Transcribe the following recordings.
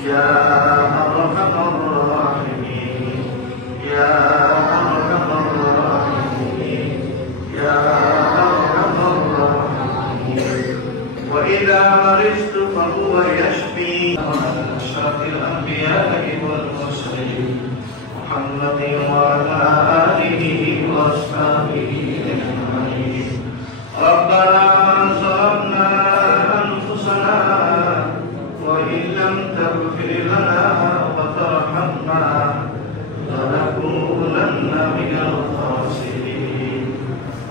يا أرحم الراحمين يا أرحم الراحمين يا أرحم الراحمين. وإذا مرضت فهو يشفي. أشرف الأنبياء والمرسلين محمد وعلى آله وأصحابه أجمعين. ربنا ظلمنا أنفسنا وإن لم تغفر لنا وترحمنا لنكونن من الخاسرين.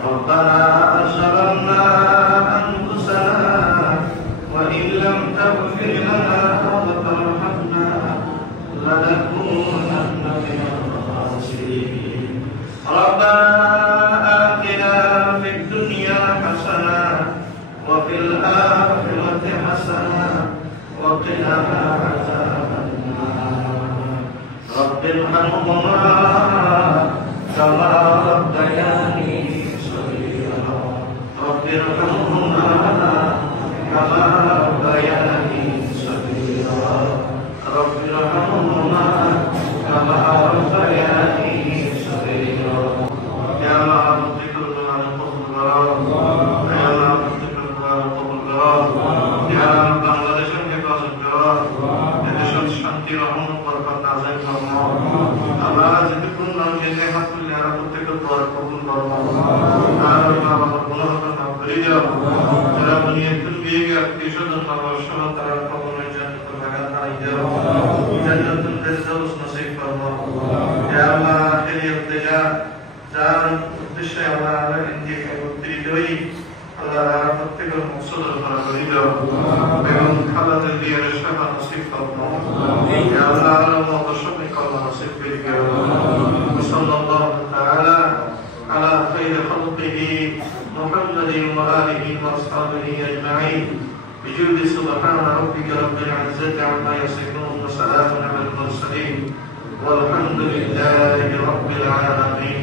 ربنا ظلمنا أنفسنا وإن لم تغفر لنا وترحمنا لنكونن من الخاسرين. ربنا آتنا في الدنيا حسنة وفي الآخرة حسنة وقنا عذاب النار. رب ارحمهما كما ربياني صغيرا. رب ارحمهما كما ربياني صغيرا. رب ارحمهما كما ربياني صغيرا. يا معبود القرآن قبل القرآن يا معبود القرآن قبل القرآن يا رب বাংলাদেশের হেফাজত করো। এদেশের শান্তি রহমত বরকত নাযিল ফরমাও। আমরা যতক্ষণ নামে হাত তুলে আর প্রত্যেক দোয়া কবুল করো। আর মা বাবার গুনাহ মাফ করে দাও। যারা দুনিয়াতে বিয়ে আত্মীয়স্বজন সহ তারা কবরে জান্নাতুল বাগান বানাই দাও। জান্নাতুল ফেরদাউস নসিব ফরমাও। ইয়া আল্লাহ আখিরাত দেয়া যার উদ্দেশ্যে আমরা ইন্ডিয়া একত্রিত হই আল্লাহ প্রত্যেকের মকসুদের করা করে দাও এবং খালাদের দিয়ে শাফা নসিব ফরমাও। ইয়া আল্লাহ মহসবি কল্যাণ নসিব করে দাও। সাল্লাল্লাহু তাআলা আলা খায়রি খালকিহি মুহাম্মাদিন ওয়া আলিহি ওয়া আসহাবিহি আজমাইন বিজুদি সুবহানা রাব্বিকা রাব্বিল ইজ্জাতি আম্মা ইয়াসিফুন ওয়া সালামুন আলাল মুরসালিন والحمد لله رب العالمين.